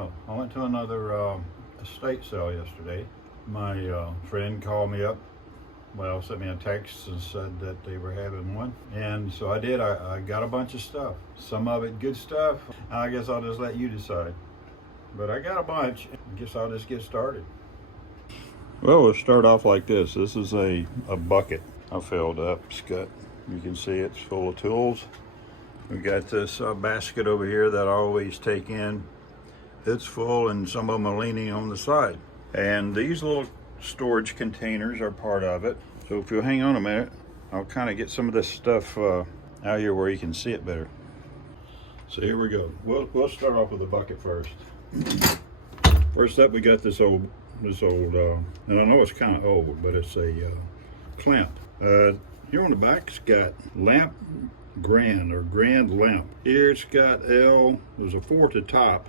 Oh, I went to another estate sale yesterday. My friend called me up, well, sent me a text and said that they were having one. And so I did. I got a bunch of stuff. Some of it good stuff. I guess I'll just let you decide. But I got a bunch. I guess I'll just get started. Well, we'll start off like this. This is a bucket I filled up. It's got, you can see it's full of tools. We got this basket over here that I always take in. It's full and some of them are leaning on the side. And these little storage containers are part of it. So if you'll hang on a minute, I'll kind of get some of this stuff out here where you can see it better. So here we go. We'll start off with the bucket first. First up, we got this old, and I know it's kind of old, but it's a clamp. Here on the back, it's got lamp grand or grand lamp. Here it's got L, there's a 4 at the top,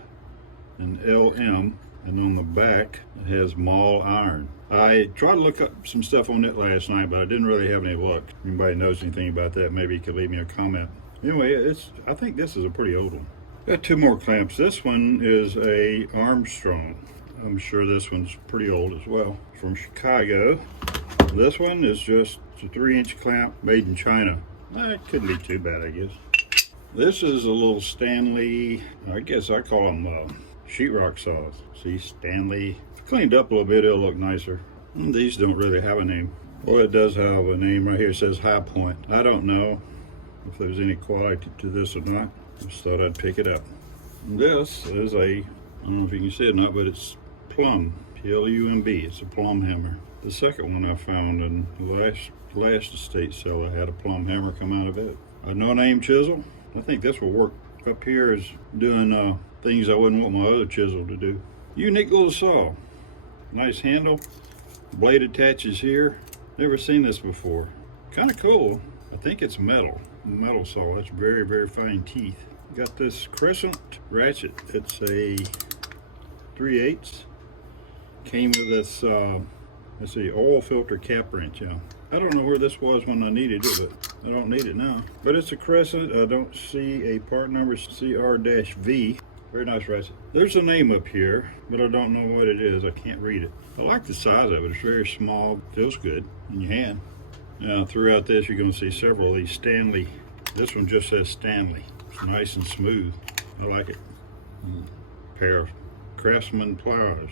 and LM, and on the back it has mall iron. I tried to look up some stuff on it last night, but I didn't really have any luck. If anybody knows anything about that, maybe you could leave me a comment. Anyway, I think this is a pretty old one. Got two more clamps. This one is a Armstrong. I'm sure this one's pretty old as well. From Chicago. This one is just a 3-inch clamp made in China. It couldn't be too bad, I guess. This is a little Stanley, I guess I call them sheetrock saws. See, Stanley. If cleaned up a little bit, it'll look nicer. And these don't really have a name. Well, it does have a name right here. It says High Point. I don't know if there's any quality to this or not. Just thought I'd pick it up. And this is I don't know if you can see it or not, but it's Plumb, P-L-U-M-B. It's a Plumb hammer. The second one I found in the last estate sale, I had a Plumb hammer come out of it. A no-name chisel. I think this will work up here is doing things I wouldn't want my other chisel to do. Unique little saw. Nice handle. Blade attaches here. Never seen this before. Kind of cool. I think it's metal. Metal saw. It's very, very fine teeth. Got this Crescent ratchet. It's a 3/8. Came with this, let's see, oil filter cap wrench. Yeah. I don't know where this was when I needed it, but I don't need it now. But it's a Crescent. I don't see a part number, CR-V. Very nice ratchet. There's a name up here, but I don't know what it is. I can't read it. I like the size of it. It's very small. Feels good in your hand. Now, throughout this, you're going to see several of these Stanley. This one just says Stanley. It's nice and smooth. I like it. Pair of Craftsman pliers.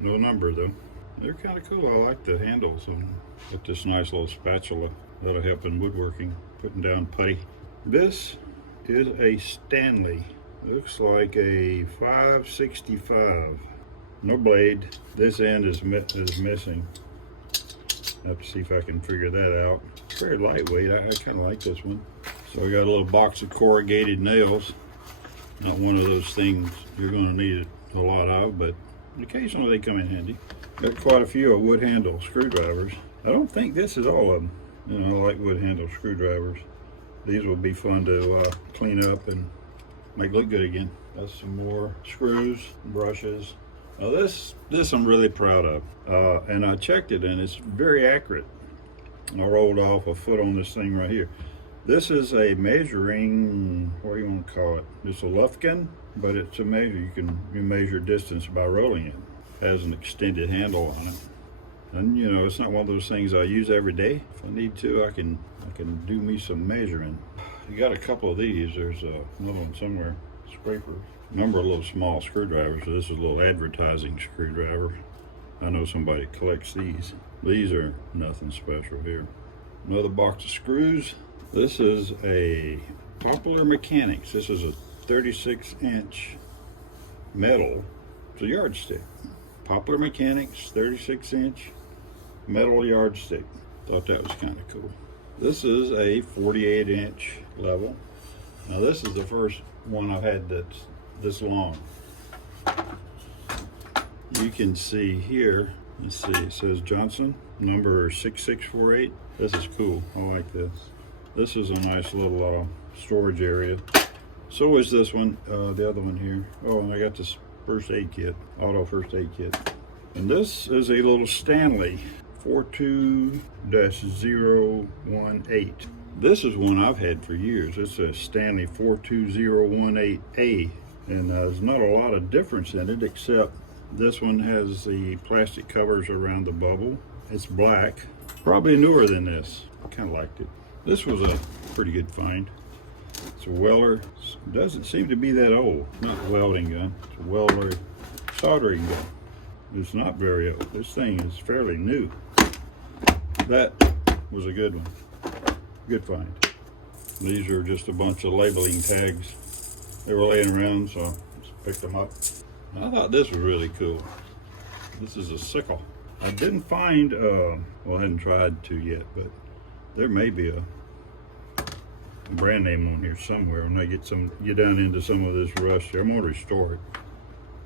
No number, though. They're kind of cool. I like the handles. Got this nice little spatula that'll help in woodworking, putting down putty. This is a Stanley. Looks like a 565. No blade. This end is missing. I have to see if I can figure that out. Very lightweight. I kind of like this one. So I got a little box of corrugated nails. Not one of those things you're going to need a lot of, but occasionally they come in handy. Got quite a few of wood handle screwdrivers. I don't think this is all of them. You know, I like wood handle screwdrivers. These will be fun to clean up and make look good again. Got some more screws, brushes. Now this I'm really proud of. And I checked it and it's very accurate. I rolled off a foot on this thing right here. This is a measuring, what do you want to call it? It's a Lufkin, but it's a measure. You measure distance by rolling it. It has an extended handle on it. And you know, it's not one of those things I use every day. If I need to, I can do me some measuring. You got a couple of these. There's another one somewhere, scraper. Number of little small screwdrivers. So this is a little advertising screwdriver. I know somebody collects these. These are nothing special here. Another box of screws. This is a Popular Mechanics. This is a 36-inch metal. It's a yardstick. Popular Mechanics, 36-inch metal yardstick. Thought that was kind of cool. This is a 48-inch level. Now this is the first one I've had that's this long. You can see here, let's see, it says Johnson, number 6648. This is cool. I like this. This is a nice little storage area. So is this one, the other one here. Oh, and I got this first aid kit, auto first aid kit. And this is a little Stanley 42-018. This is one I've had for years. It's a Stanley 42018A. And there's not a lot of difference in it, except this one has the plastic covers around the bubble. It's black, probably newer than this. I kind of liked it. This was a pretty good find. It's a welder. It doesn't seem to be that old. Not a welding gun. It's a welder soldering gun. It's not very old. This thing is fairly new. That was a good one. Good find. These are just a bunch of labeling tags. They were laying around, so I just picked them up. I thought this was really cool. This is a sickle. I didn't find, well, I hadn't tried to yet, but there may be a brand name on here somewhere. When I get down into some of this rust here, I'm gonna restore it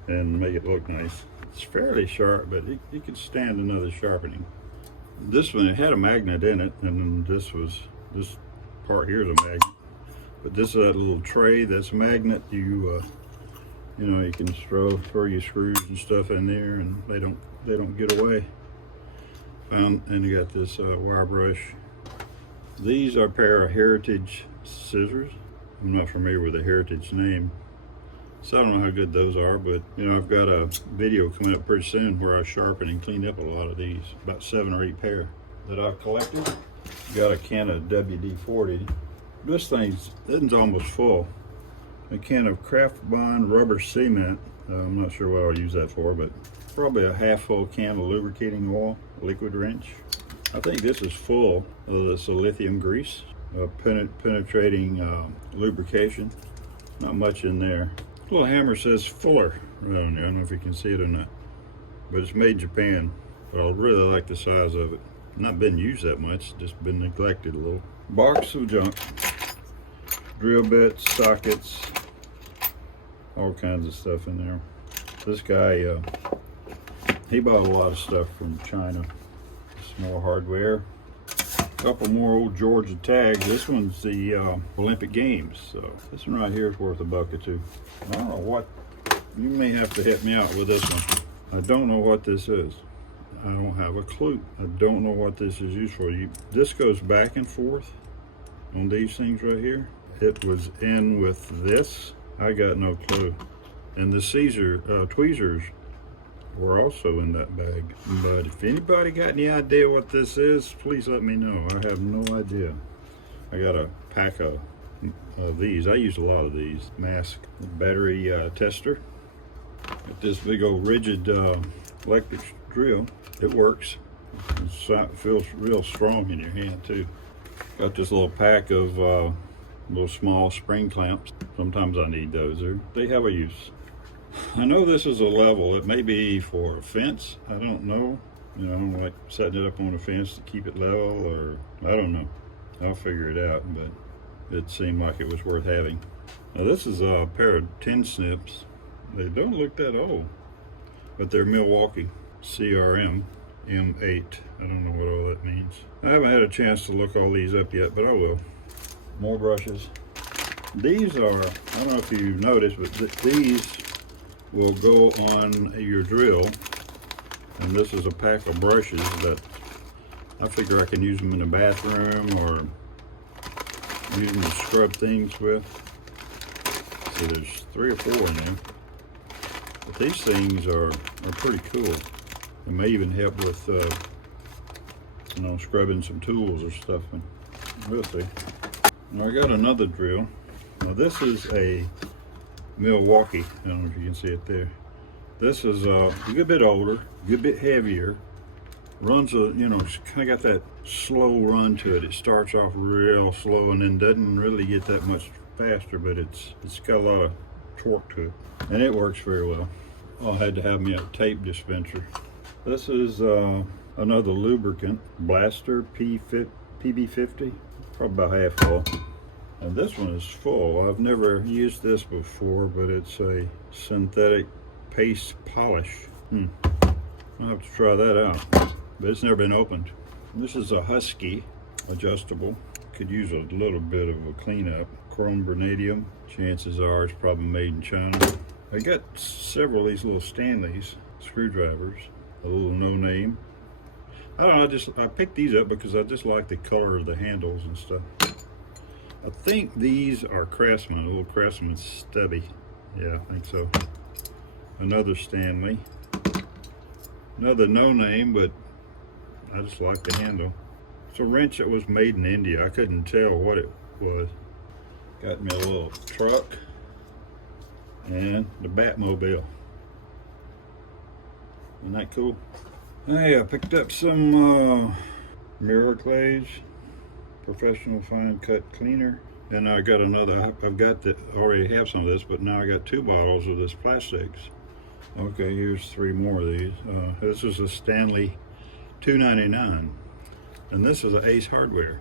and make it look nice. It's fairly sharp, but it could stand another sharpening. This one, it had a magnet in it, and this part here is a magnet. But this is that little tray that's a magnet. You know, you can throw your screws and stuff in there, and they don't get away. And you got this wire brush. These are a pair of Heritage scissors. I'm not familiar with the Heritage name, so I don't know how good those are, but you know, I've got a video coming up pretty soon where I sharpen and clean up a lot of these, about 7 or 8 pair that I've collected. Got a can of WD-40. This thing's almost full. A can of Craft Bond rubber cement. I'm not sure what I'll use that for, but probably a half full can of lubricating oil, liquid wrench. I think this is full of this lithium grease, penetrating lubrication. Not much in there. Little hammer says Fuller around there. I don't know if you can see it or not, but it's made in Japan. But I really like the size of it. Not been used that much, just been neglected a little. Box of junk, drill bits, sockets, all kinds of stuff in there. This guy, he bought a lot of stuff from China. Some more hardware. A couple more old Georgia tags. This one's the Olympic Games, so this one right here is worth $1 or $2. I don't know what, you may have to help me out with this one. I don't know what this is. I don't have a clue. I don't know what this is used for. This goes back and forth on these things right here. It was in with this. I got no clue. And the tweezers were also in that bag. But if anybody got any idea what this is, please let me know. I have no idea. I got a pack of these. I use a lot of these. Mask, battery tester. Got this big old rigid electric drill. It works. It feels real strong in your hand too. Got this little pack of little small spring clamps. Sometimes I need those. They have a use. I know this is a level. It may be for a fence. I don't know. You know, like setting it up on a fence to keep it level, or I don't know. I'll figure it out, but it seemed like it was worth having. Now this is a pair of tin snips. They don't look that old, but they're Milwaukee CRM M8. I don't know what all that means. I haven't had a chance to look all these up yet, but I will. More brushes. These are, I don't know if you've noticed, but these will go on your drill. And this is a pack of brushes that I figure I can use them in the bathroom or use them to scrub things with. So there's 3 or 4 in there. But these things are pretty cool. It may even help with, you know, scrubbing some tools or stuff. And we'll see. Now I got another drill. Now this is a Milwaukee. I don't know if you can see it there. This is a good bit older, a good bit heavier. Runs a, you know, it's kind of got that slow run to it. It starts off real slow and then doesn't really get that much faster, but it's got a lot of torque to it. And it works very well. I had to have me a tape dispenser. This is another lubricant, Blaster PB50, probably about half full. And this one is full. I've never used this before, but it's a synthetic paste polish. I'll have to try that out, but it's never been opened. This is a Husky adjustable. Could use a little bit of a cleanup. Chrome vanadium. Chances are it's probably made in China. I got several of these little Stanleys screwdrivers. A little no name. I don't know, I picked these up because I just like the color of the handles and stuff. I think these are Crescent, a little Crescent stubby. Yeah, I think so. Another Stanley. Another no name, but I just like the handle. It's a wrench that was made in India. I couldn't tell what it was. Got me a little truck and the Batmobile. Isn't that cool? Hey, I picked up some mirror glaze, professional fine cut cleaner. And I got another, I've got the, already have some of this, but now I got 2 bottles of this plastics. Okay, here's 3 more of these. This is a Stanley $2.99. And this is an Ace Hardware.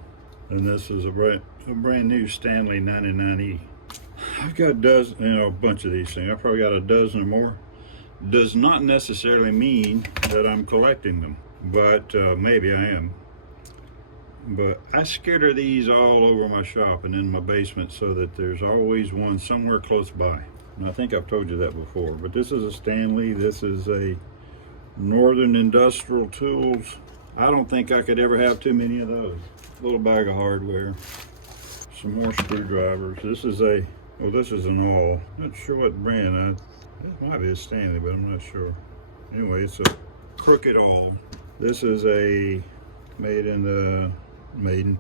And this is a brand new Stanley 99E. I've got a bunch of these things. I've probably got a dozen or more. Does not necessarily mean that I'm collecting them, but maybe I am. But I scatter these all over my shop and in my basement so that there's always one somewhere close by. And I think I've told you that before, but this is a Stanley. This is a Northern Industrial Tools. I don't think I could ever have too many of those. Little bag of hardware. Some more screwdrivers. This is a, well, this is an all. Not sure what brand. This might be a Stanley, but I'm not sure. Anyway, it's a crooked awl. This is a made in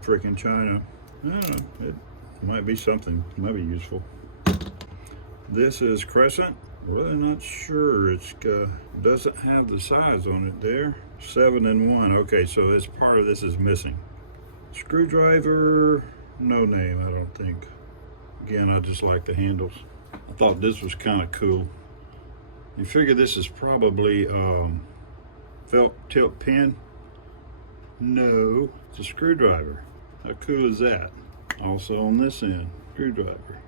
frickin' China. I don't know. It might be something. It might be useful. This is Crescent. Really not sure. It's doesn't have the size on it there. 7-in-1. Okay, so this part of this is missing. Screwdriver, no name, I don't think. Again, I just like the handles. I thought this was kind of cool. You figure this is probably felt tilt pin. No, it's a screwdriver. How cool is that? Also on this end, screwdriver.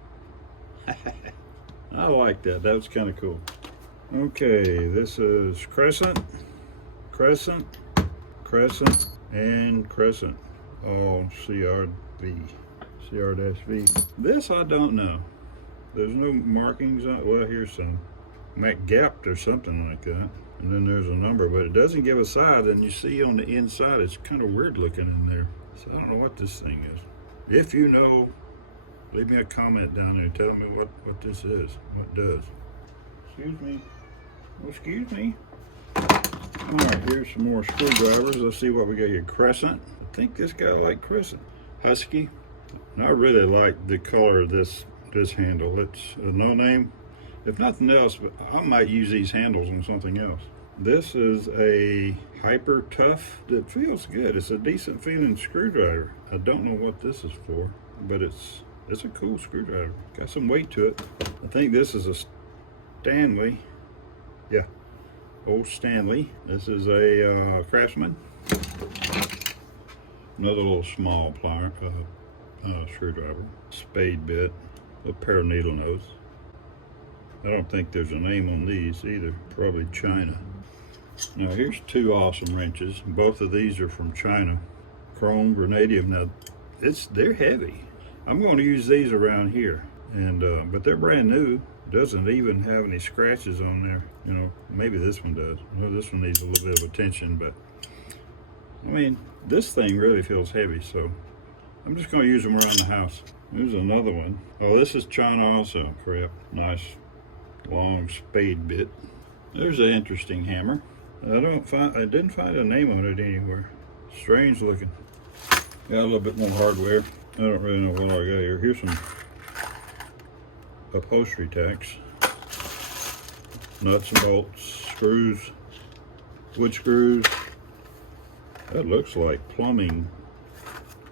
I like that. That was kind of cool. Okay, this is Crescent, Crescent, Crescent, and Crescent. All CR-V. This I don't know. There's no markings on it. Well, here's some. McGapped or something like that. And then there's a number, but it doesn't give a size. And you see on the inside, it's kind of weird looking in there. So I don't know what this thing is. If you know, leave me a comment down there. Tell me what this is, what it does. Excuse me. Oh, excuse me. All right, here's some more screwdrivers. Let's see what we got here. Crescent. I think this guy liked Crescent. Husky. And I really like the color of this handle. It's a no name. If nothing else, but I might use these handles on something else. This is a Hyper Tough that feels good. It's a decent feeling screwdriver. I don't know what this is for, but it's a cool screwdriver. Got some weight to it. I think this is a Stanley. Yeah, old Stanley. This is a Craftsman. Another little small plier, screwdriver. Spade bit. A pair of needle nose. I don't think there's a name on these either. Probably China. Now here's 2 awesome wrenches. Both of these are from China. Chrome vanadium. Now they're heavy. I'm going to use these around here, and but they're brand new. Doesn't even have any scratches on there. You know, maybe this one does. Well, this one needs a little bit of attention, but I mean, this thing really feels heavy, so I'm just going to use them around the house. Here's another one. Oh, this is China also. Crap. Nice long spade bit. There's an interesting hammer. I didn't find a name on it anywhere. Strange looking. Got a little bit more hardware. I don't really know what I got here. Here's some upholstery tacks. Nuts and bolts, screws, wood screws. That looks like plumbing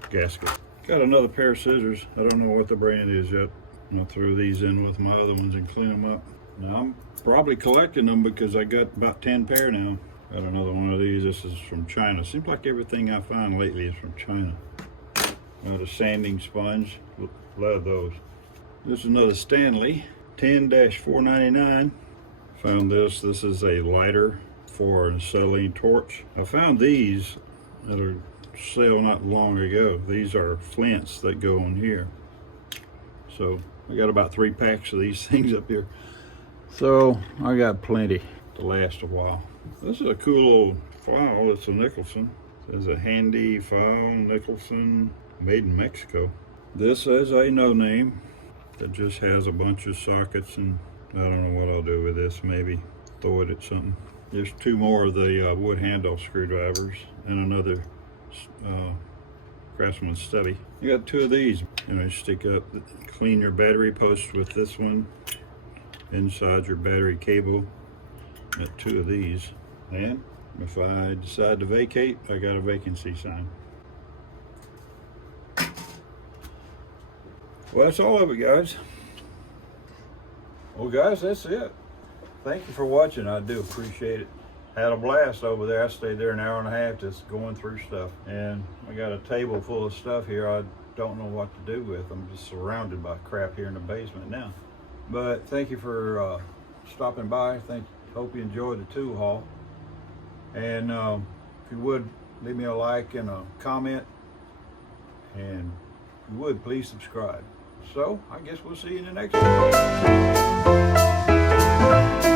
gasket. Got another pair of scissors. I don't know what the brand is yet. I'm gonna throw these in with my other ones and clean them up. Now I'm probably collecting them because I got about 10 pair now. Got another one of these. This is from China. Seems like everything I find lately is from China. Got a sanding sponge. A lot of those. This is another Stanley 10-499. Found this. This is a lighter for an acetylene torch. I found these at a sale not long ago. These are flints that go on here. So I got about 3 packs of these things up here. So I got plenty to last a while. This is a cool little file. It's a Nicholson. It's a handy file, Nicholson, made in Mexico. This is a no name that just has a bunch of sockets and I don't know what I'll do with this. Maybe throw it at something. There's two more of the wood handle screwdrivers and another Craftsman stubby. You got two of these. Stick up, clean your battery post with this one. Inside your battery cable, got two of these. And if I decide to vacate, I got a vacancy sign. Well, that's all of it, guys. Well, guys, that's it. Thank you for watching. I do appreciate it. Had a blast over there. I stayed there an hour and a half just going through stuff. And I got a table full of stuff here I don't know what to do with. I'm just surrounded by crap here in the basement now. But thank you for stopping by. Hope you enjoyed the tool haul. And if you would, leave me a like and a comment. And if you would, please subscribe. So, I guess we'll see you in the next one.